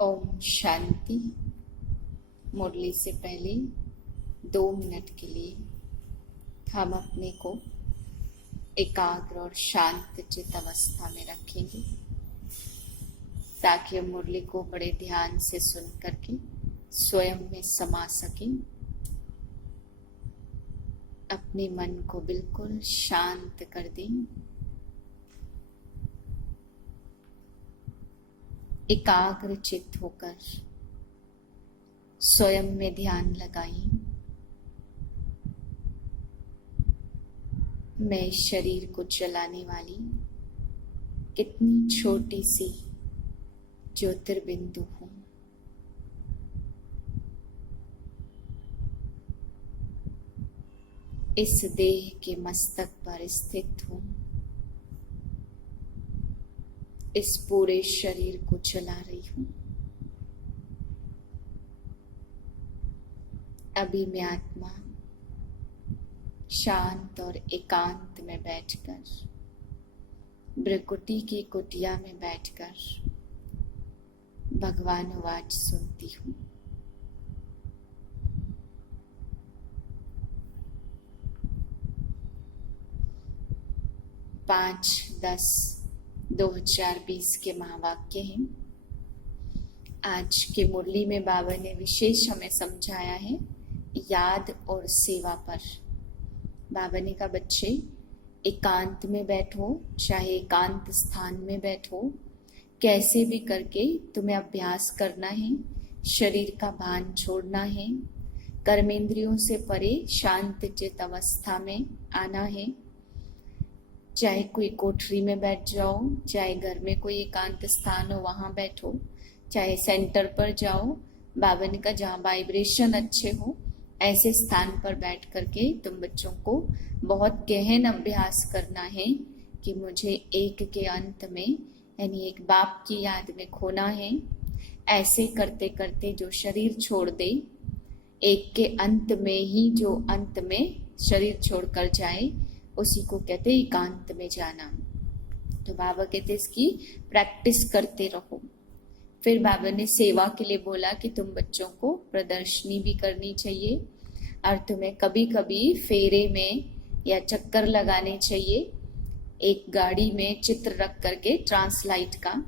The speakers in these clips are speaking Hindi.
ओम शांति। मुरली से पहले 2 मिनट के लिए हम अपने को एकाग्र और शांत चित्त अवस्था में रखेंगे ताकि हम मुरली को बड़े ध्यान से सुन करके स्वयं में समा सकें। अपने मन को बिल्कुल शांत कर दें। एकाग्र चित्त होकर स्वयं में ध्यान लगाएं। मैं इस शरीर को चलाने वाली कितनी छोटी सी ज्योतिर्बिंदु हूं। इस देह के मस्तक पर स्थित हूं। इस पूरे शरीर को चला रही हूं। अभी मैं आत्मा शांत और एकांत में बैठकर भ्रकुटी की कुटिया में बैठकर भगवान वाच सुनती हूं। पाँच 10/2020 के महावाक्य हैं। आज के मुरली में बाबा ने विशेष हमें समझाया है याद और सेवा पर। बाबा ने कहा बच्चे एकांत में बैठो, चाहे एकांत स्थान में बैठो, कैसे भी करके तुम्हें अभ्यास करना है। शरीर का भान छोड़ना है, कर्मेंद्रियों से परे शांत चित्त अवस्था में आना है। चाहे कोई कोठरी में बैठ जाओ, चाहे घर में कोई एकांत स्थान हो वहां बैठो, चाहे सेंटर पर जाओ। बाबा ने कहा जहाँ वाइब्रेशन अच्छे हो ऐसे स्थान पर बैठ करके तुम बच्चों को बहुत गहन अभ्यास करना है कि मुझे एक के अंत में यानी एक बाप की याद में खोना है। ऐसे करते करते जो शरीर छोड़ दे, एक के अंत में ही जो अंत में शरीर छोड़कर जाए उसी को कहते एकांत में जाना। तो बाबा कहते इसकी प्रैक्टिस करते रहो। फिर बाबा ने सेवा के लिए बोला कि तुम बच्चों को प्रदर्शनी भी करनी चाहिए और तुम्हें कभी कभी फेरे में या चक्कर लगाने चाहिए। एक गाड़ी में चित्र रख करके ट्रांसलाइट का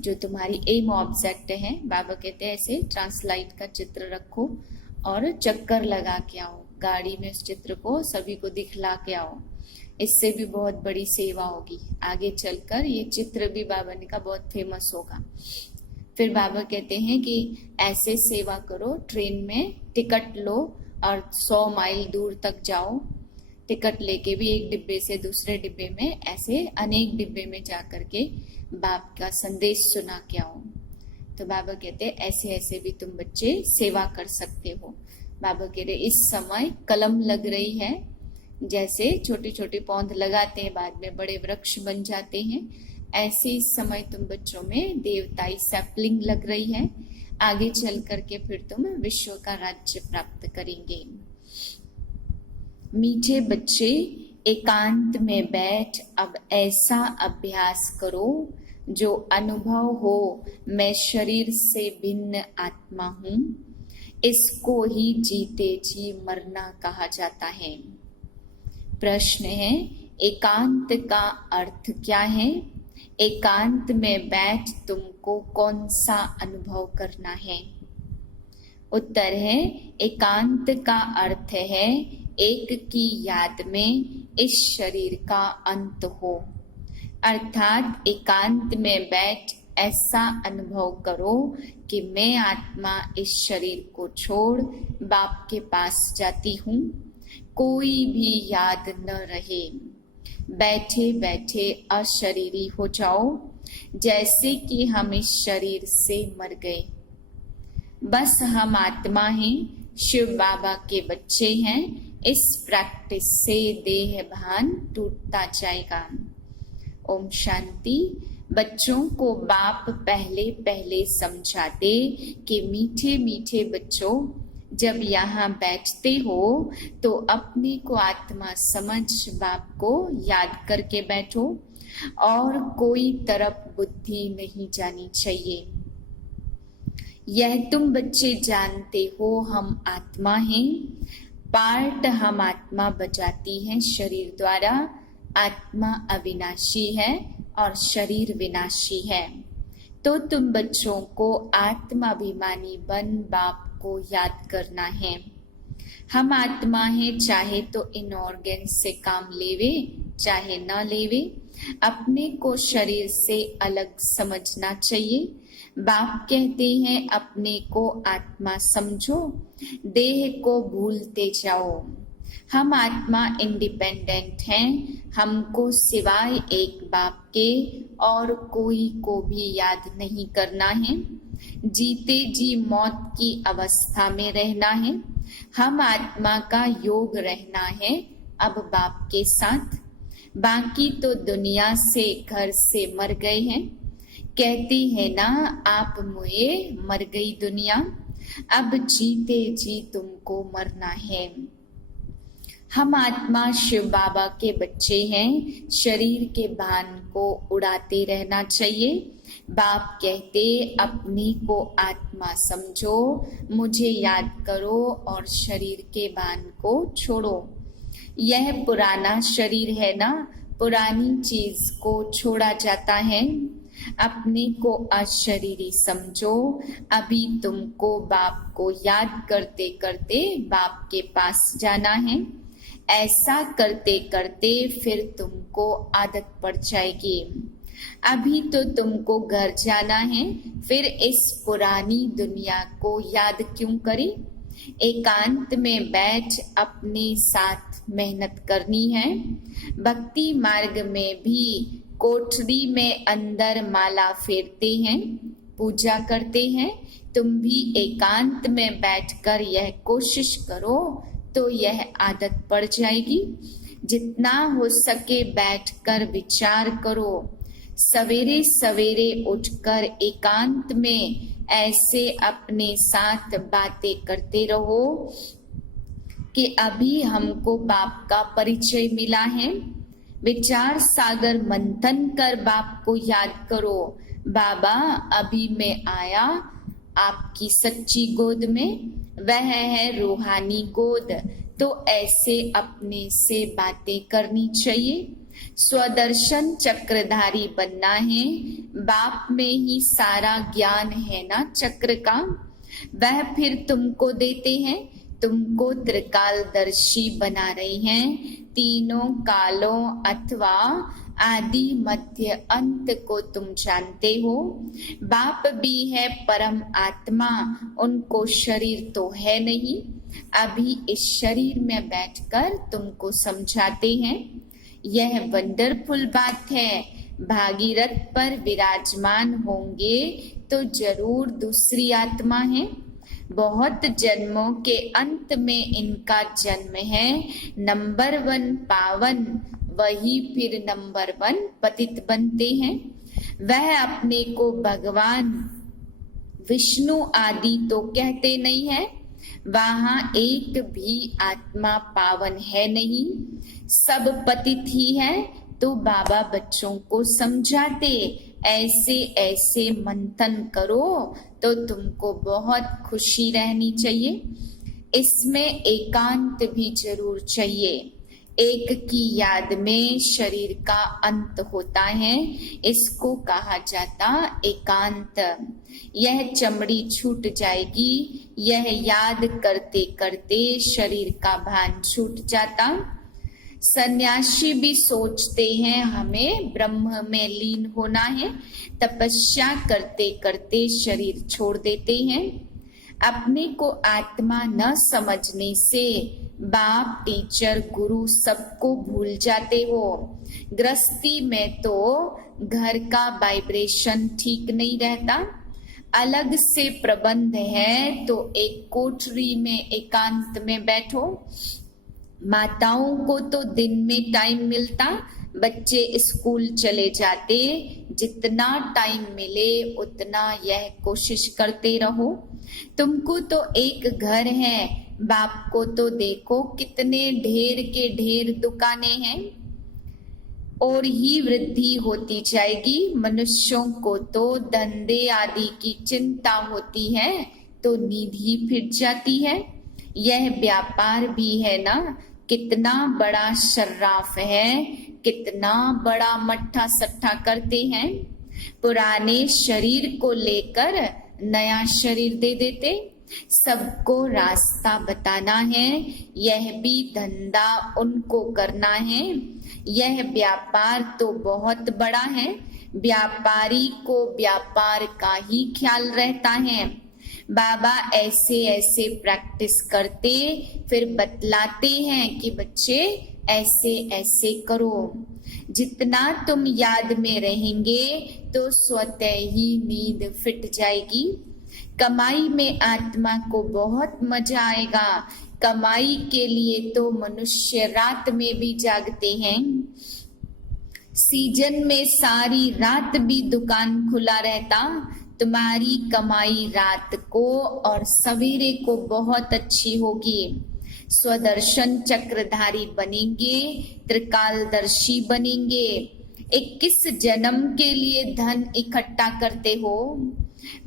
जो तुम्हारी एम ऑब्जेक्ट है, बाबा कहते हैं ऐसे ट्रांसलाइट का चित्र रखो और चक्कर लगा के आओ। गाड़ी में उस चित्र को सभी को दिखला के आओ। इससे भी बहुत बड़ी सेवा होगी। आगे चलकर ये चित्र भी बाबा ने कहा बहुत फेमस होगा। फिर बाबा कहते हैं कि ऐसे सेवा करो, ट्रेन में टिकट लो और 100 माइल दूर तक जाओ। टिकट लेके भी एक डिब्बे से दूसरे डिब्बे में ऐसे अनेक डिब्बे में जा करके बाप का संदेश सुना के आओ। तो बाबा कहते हैं ऐसे ऐसे भी तुम बच्चे सेवा कर सकते हो। बाबा कह रहे इस समय कलम लग रही है, जैसे छोटे छोटे पौध लगाते हैं बाद में बड़े वृक्ष बन जाते हैं, ऐसे इस समय तुम बच्चों में देवताई सैपलिंग लग रही है। आगे चल करके फिर तुम विश्व का राज्य प्राप्त करेंगे। मीठे बच्चे एकांत में बैठ अब ऐसा अभ्यास करो जो अनुभव हो मैं शरीर से भिन्न आत्मा हूं। इसको ही जीते जी मरना कहा जाता है। प्रश्न है एकांत का अर्थ क्या है? एकांत में बैठ तुमको कौन सा अनुभव करना है? उत्तर है एकांत का अर्थ है एक की याद में इस शरीर का अंत हो। अर्थात एकांत में बैठ ऐसा अनुभव करो कि मैं आत्मा इस शरीर को छोड़ बाप के पास जाती हूँ। कोई भी याद न रहे। बैठे बैठे अशरीरी हो जाओ जैसे कि हम इस शरीर से मर गए। बस हम आत्मा हैं, शिव बाबा के बच्चे हैं। इस प्रैक्टिस से देह भान टूटता जाएगा। ओम शांति। बच्चों को बाप पहले पहले समझाते कि मीठे मीठे बच्चों जब यहाँ बैठते हो तो अपने को आत्मा समझ बाप को याद करके बैठो और कोई तरफ बुद्धि नहीं जानी चाहिए। यह तुम बच्चे जानते हो हम आत्मा हैं। पार्ट हम आत्मा बजाती हैं शरीर द्वारा। आत्मा अविनाशी है और शरीर विनाशी है। तो तुम बच्चों को आत्माभिमानी बन बाप को याद करना है। हम आत्मा हैं, चाहे तो इन ऑर्गन से काम लेवे चाहे न लेवे। अपने को शरीर से अलग समझना चाहिए। बाप कहते हैं अपने को आत्मा समझो, देह को भूलते जाओ। हम आत्मा इंडिपेंडेंट हैं। हमको सिवाय एक बाप के और कोई को भी याद नहीं करना है। जीते जी मौत की अवस्था में रहना है। हम आत्मा का योग रहना है अब बाप के साथ। बाकी तो दुनिया से घर से मर गए हैं। कहते हैं ना आप मुए मर गई दुनिया। अब जीते जी तुमको मरना है। हम आत्मा शिव बाबा के बच्चे हैं। शरीर के भान को उड़ाते रहना चाहिए। बाप कहते अपने को आत्मा समझो, मुझे याद करो और शरीर के भान को छोड़ो। यह पुराना शरीर है ना, पुरानी चीज को छोड़ा जाता है। अपने को अशरीरी समझो। अभी तुमको बाप को याद करते करते बाप के पास जाना है। ऐसा करते करते फिर तुमको आदत पड़ जाएगी। अभी तो तुमको घर जाना है, फिर इस पुरानी दुनिया को याद क्यों करें। एकांत में बैठ अपने साथ मेहनत करनी है। भक्ति मार्ग में भी कोठरी में अंदर माला फेरते हैं, पूजा करते हैं। तुम भी एकांत में बैठकर यह कोशिश करो तो यह आदत पड़ जाएगी। जितना हो सके बैठकर विचार करो। सवेरे सवेरे उठकर एकांत में ऐसे अपने साथ बातें करते रहो कि अभी हमको बाप का परिचय मिला है। विचार सागर मंथन कर बाप को याद करो। बाबा अभी मैं आया आपकी सच्ची गोद में, वह है रूहानी गोद। तो ऐसे अपने से बातें करनी चाहिए। स्वदर्शन चक्रधारी बनना है। बाप में ही सारा ज्ञान है ना चक्र का, वह फिर तुमको देते हैं। तुमको त्रिकालदर्शी बना रही हैं। तीनों कालों अथवा आदि मध्य अंत को तुम जानते हो। बाप भी है परम आत्मा, उनको शरीर तो है नहीं। अभी इस शरीर में बैठकर तुमको समझाते हैं। यह वंडरफुल बात है। भागीरथ पर विराजमान होंगे तो जरूर दूसरी आत्मा है। बहुत जन्मों के अंत में इनका जन्म है। नंबर 1 पावन, वही फिर नंबर 1 पतित बनते हैं। वह अपने को भगवान विष्णु आदि तो कहते नहीं है। वहां एक भी आत्मा पावन है नहीं, सब पतित ही है। तो बाबा बच्चों को समझाते ऐसे ऐसे मंथन करो तो तुमको बहुत खुशी रहनी चाहिए। इसमें एकांत भी जरूर चाहिए। एक की याद में शरीर का अंत होता है, इसको कहा जाता एकांत। यह चमड़ी छूट जाएगी। यह याद करते करते शरीर का भान छूट जाता। सन्यासी भी सोचते हैं हमें ब्रह्म में लीन होना है। तपस्या करते करते शरीर छोड़ देते हैं। अपने को आत्मा न समझने से बाप, टीचर, गुरु सबको भूल जाते हो। गृहस्थी में तो घर का वाइब्रेशन ठीक नहीं रहता। अलग से प्रबंध है तो एक कोठरी में एकांत में बैठो। माताओं को तो दिन में टाइम मिलता, बच्चे स्कूल चले जाते। जितना टाइम मिले उतना यह कोशिश करते रहो। तुमको तो एक घर है, बाप को तो देखो कितने ढेर के ढेर दुकानें हैं। और ही वृद्धि होती जाएगी। मनुष्यों को तो धंधे आदि की चिंता होती है तो नींद ही फिर जाती है। यह व्यापार भी है ना, कितना बड़ा शर्राफ है, कितना बड़ा मट्ठा सट्ठा करते हैं। पुराने शरीर को लेकर नया शरीर दे देते, सबको रास्ता बताना है, यह भी धंधा उनको करना है। यह व्यापार तो बहुत बड़ा है, व्यापारी को व्यापार का ही ख्याल रहता है। बाबा ऐसे ऐसे प्रैक्टिस करते फिर बतलाते हैं कि बच्चे ऐसे ऐसे करो। जितना तुम याद में रहेंगे तो स्वतः ही नींद फिट जाएगी। कमाई में आत्मा को बहुत मजा आएगा। कमाई के लिए तो मनुष्य रात में भी जागते हैं। सीजन में सारी रात भी दुकान खुला रहता। तुम्हारी कमाई रात को और सवेरे को बहुत अच्छी होगी। स्वदर्शन चक्रधारी बनेंगे, त्रिकालदर्शी बनेंगे। 21 जन्म के लिए धन इकट्ठा करते हो।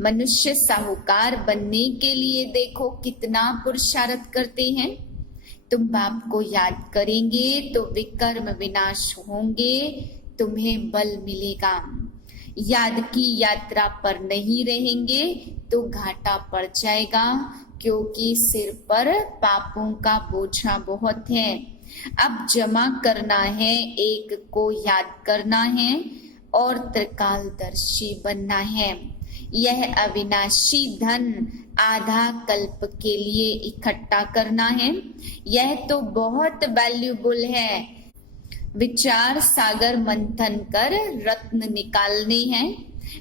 मनुष्य साहूकार बनने के लिए देखो कितना पुरुषार्थ करते हैं। तुम बाप को याद करेंगे तो विकर्म विनाश होंगे, तुम्हें बल मिलेगा। याद की यात्रा पर नहीं रहेंगे तो घाटा पड़ जाएगा, क्योंकि सिर पर पापों का बोझा बहुत है। अब जमा करना है, एक को याद करना है और त्रिकालदर्शी बनना है। यह अविनाशी धन आधा कल्प के लिए इकट्ठा करना है। यह तो बहुत वैल्यूबल है। विचार सागर मंथन कर रत्न निकालने हैं।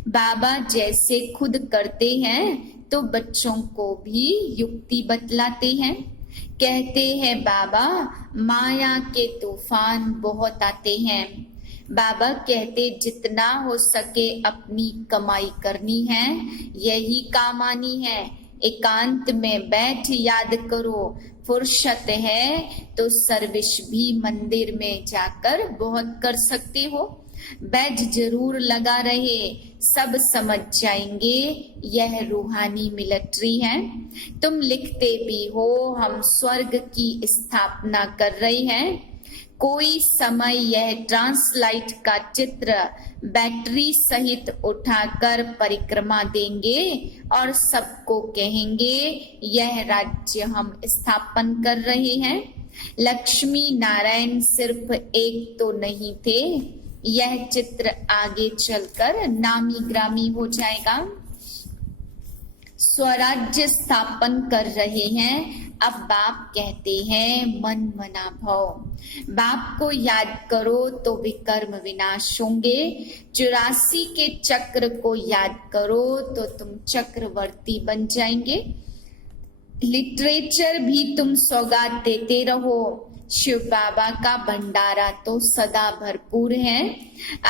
बाबा जैसे खुद करते हैं तो बच्चों को भी युक्ति बतलाते हैं। कहते हैं बाबा माया के तूफान बहुत आते हैं। बाबा कहते जितना हो सके अपनी कमाई करनी है, यही काम आनी है। एकांत में बैठ याद करो। फुर्सत है तो सर्विस भी मंदिर में जाकर बहुत कर सकते हो। बैज जरूर लगा रहे, सब समझ जाएंगे यह रूहानी मिलिट्री है। तुम लिखते भी हो हम स्वर्ग की स्थापना कर रहे हैं। कोई समय यह ट्रांसलाइट का चित्र बैटरी सहित उठाकर परिक्रमा देंगे और सबको कहेंगे यह राज्य हम स्थापन कर रहे हैं। लक्ष्मी नारायण सिर्फ एक तो नहीं थे, यह चित्र आगे चलकर नामी ग्रामी हो जाएगा। स्वराज्य स्थापन कर रहे हैं। अब बाप कहते हैं मन मना भव। बाप को याद करो तो विकर्म विनाश होंगे। 84 के चक्र को याद करो तो तुम चक्रवर्ती बन जाएंगे। लिटरेचर भी तुम सौगात देते रहो। शिव बाबा का भंडारा तो सदा भरपूर है।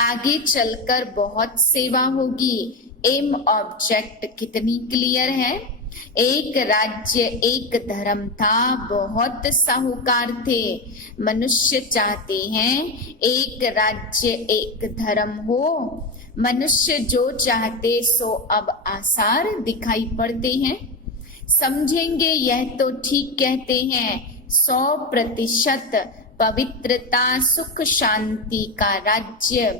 आगे चलकर बहुत सेवा होगी। एम ऑब्जेक्ट कितनी क्लियर है। एक राज्य एक धर्म था, बहुत साहूकार थे। मनुष्य चाहते हैं एक राज्य एक धर्म हो। मनुष्य जो चाहते सो अब आसार दिखाई पड़ते हैं। समझेंगे यह तो ठीक कहते हैं। 100% पवित्रता सुख शांति का राज्य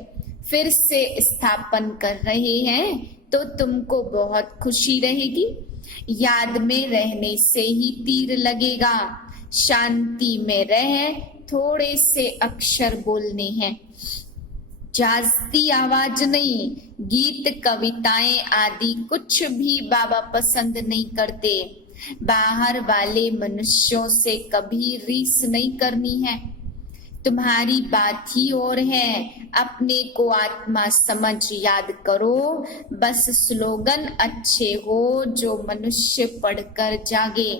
फिर से स्थापन कर रहे हैं तो तुमको बहुत खुशी रहेगी। याद में रहने से ही तीर लगेगा। शांति में रह थोड़े से अक्षर बोलने हैं, जास्ती आवाज नहीं। गीत कविताएं आदि कुछ भी बाबा पसंद नहीं करते। बाहर वाले मनुष्यों से कभी रीस नहीं करनी है। तुम्हारी बात ही और है। अपने को आत्मा समझ याद करो। बस स्लोगन अच्छे हो जो मनुष्य पढ़कर जागे।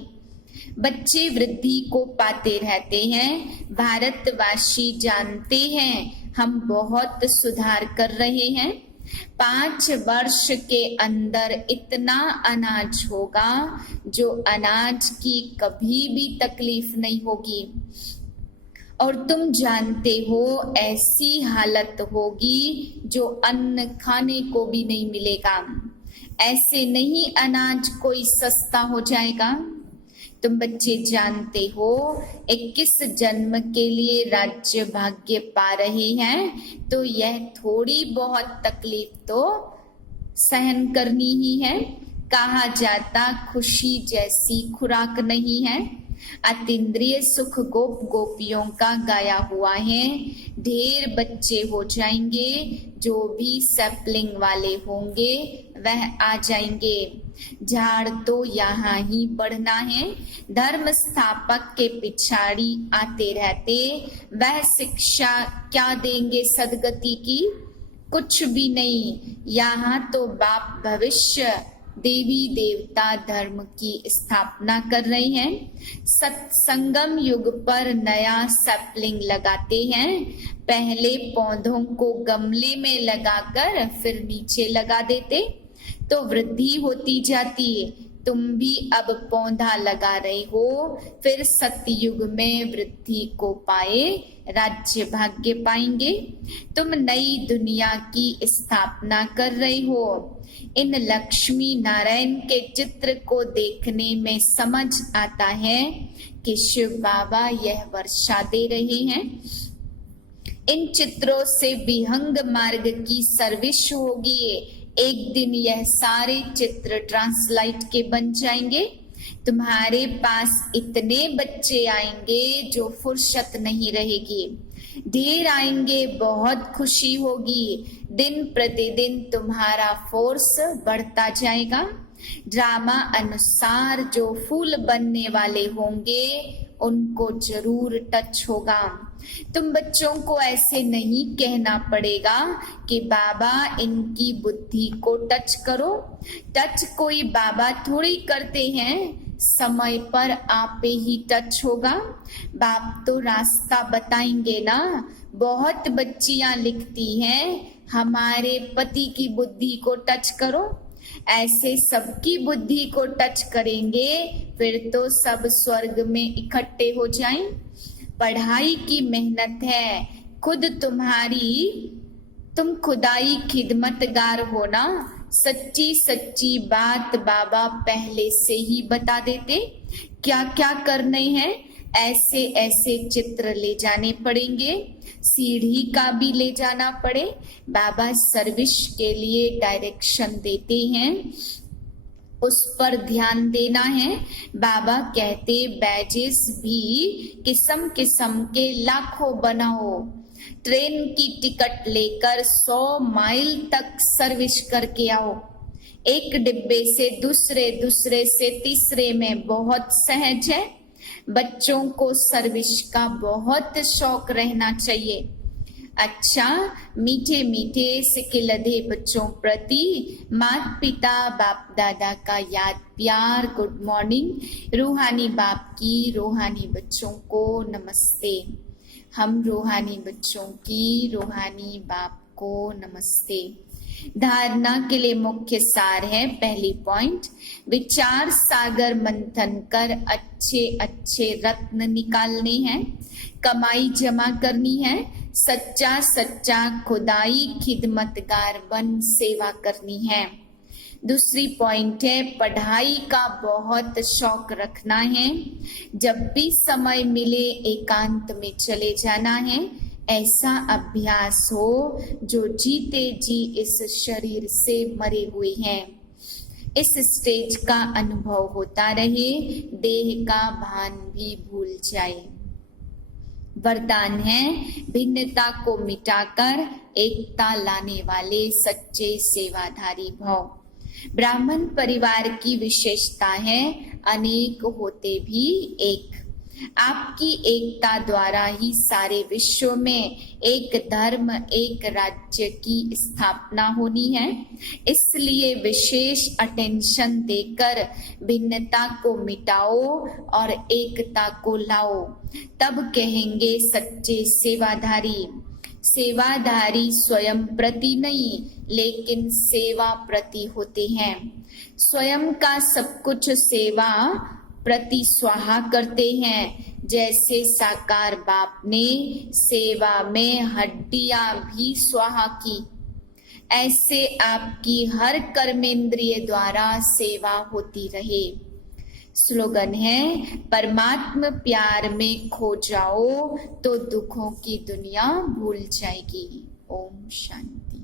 बच्चे वृद्धि को पाते रहते हैं। भारतवासी जानते हैं हम बहुत सुधार कर रहे हैं। 5 वर्ष के अंदर इतना अनाज होगा जो अनाज की कभी भी तकलीफ नहीं होगी। और तुम जानते हो ऐसी हालत होगी जो अन्न खाने को भी नहीं मिलेगा। ऐसे नहीं अनाज कोई सस्ता हो जाएगा। तुम बच्चे जानते हो 21 जन्म के लिए राज्य भाग्य पा रहे हैं, तो यह थोड़ी बहुत तकलीफ तो सहन करनी ही है। कहा जाता खुशी जैसी खुराक नहीं है। अतीन्द्रिय सुख गोप गोपियों का गाया हुआ है। ढेर बच्चे हो जाएंगे, जो भी सैपलिंग वाले होंगे वह आ जाएंगे। झाड़ तो यहाँ ही बढ़ना है। धर्म स्थापक के पिछाड़ी आते रहते वह शिक्षा क्या देंगे सदगति की? कुछ भी नहीं। यहाँ तो बाप भविष्य देवी देवता धर्म की स्थापना कर रहे हैं। सत्संगम युग पर नया सैपलिंग लगाते हैं। पहले पौधों को गमले में लगाकर फिर नीचे लगा देते तो वृद्धि होती जाती है। तुम भी अब पौधा लगा रहे हो, फिर सतयुग में वृद्धि को पाए राज्य भाग्य पाएंगे। तुम नई दुनिया की स्थापना कर रहे हो। इन लक्ष्मी नारायण के चित्र को देखने में समझ आता है कि शिव बाबा यह वर्षा दे रहे हैं। इन चित्रों से विहंग मार्ग की सर्विस होगी। एक दिन यह सारे चित्र ट्रांसलाइट के बन जाएंगे। तुम्हारे पास इतने बच्चे आएंगे जो फुर्सत नहीं रहेगी। ढेर आएंगे, बहुत खुशी होगी। दिन प्रतिदिन तुम्हारा फोर्स बढ़ता जाएगा। ड्रामा अनुसार जो फूल बनने वाले होंगे उनको जरूर टच होगा। तुम बच्चों को ऐसे नहीं कहना पड़ेगा कि बाबा इनकी बुद्धि को टच करो। टच कोई बाबा थोड़ी करते हैं, समय पर आप ही टच होगा। बाप तो रास्ता बताएंगे ना। बहुत बच्चियां लिखती हैं हमारे पति की बुद्धि को टच करो। ऐसे सबकी बुद्धि को टच करेंगे फिर तो सब स्वर्ग में इकट्ठे हो जाएं। पढ़ाई की मेहनत है खुद तुम्हारी, तुम खुदाई खिदमतगार हो ना। सच्ची सच्ची बात बाबा पहले से ही बता देते। क्या क्या करने हैं, ऐसे ऐसे चित्र ले जाने पड़ेंगे। सीढ़ी का भी ले जाना पड़े। बाबा सर्विस के लिए डायरेक्शन देते हैं, उस पर ध्यान देना है। बाबा कहते बैजेस भी किस्म किस्म के लाखों बनाओ। ट्रेन की टिकट लेकर 100 माइल तक सर्विस करके आओ। एक डिब्बे से दूसरे, दूसरे से तीसरे में बहुत सहज है। बच्चों को सर्विस का बहुत शौक रहना चाहिए। अच्छा, मीठे मीठे सिकिलधे बच्चों प्रति माता पिता बाप दादा का याद प्यार गुड मॉर्निंग। रूहानी बाप की रूहानी बच्चों को नमस्ते। हम रूहानी बच्चों की रूहानी बाप को नमस्ते। धारणा के लिए मुख्य सार है। पहली पॉइंट, विचार सागर मंथन कर अच्छे अच्छे रत्न निकालने हैं। कमाई जमा करनी है। सच्चा सच्चा खुदाई खिदमतगार बन सेवा करनी है। दूसरी पॉइंट है, पढ़ाई का बहुत शौक रखना है। जब भी समय मिले एकांत में चले जाना है। ऐसा अभ्यास हो जो जीते जी इस शरीर से मरे हुए हैं। इस स्टेज का अनुभव होता रहे, देह का भान भी भूल जाए। वरदान है, भिन्नता को मिटाकर एकता लाने वाले सच्चे सेवाधारी भव। ब्राह्मण परिवार की विशेषता है, अनेक होते भी एक। आपकी एकता द्वारा ही सारे विश्व में एक धर्म एक राज्य की स्थापना होनी है। इसलिए विशेष अटेंशन देकर भिन्नता को मिटाओ और एकता को लाओ, तब कहेंगे सच्चे सेवाधारी। सेवाधारी स्वयं प्रति नहीं लेकिन सेवा प्रति होते हैं। स्वयं का सब कुछ सेवा प्रति स्वाहा करते हैं। जैसे साकार बाप ने सेवा में हड्डियां भी स्वाहा की, ऐसे आपकी हर कर्मेंद्रिय द्वारा सेवा होती रहे। स्लोगन है, परमात्म प्यार में खो जाओ तो दुखों की दुनिया भूल जाएगी। ओम शांति।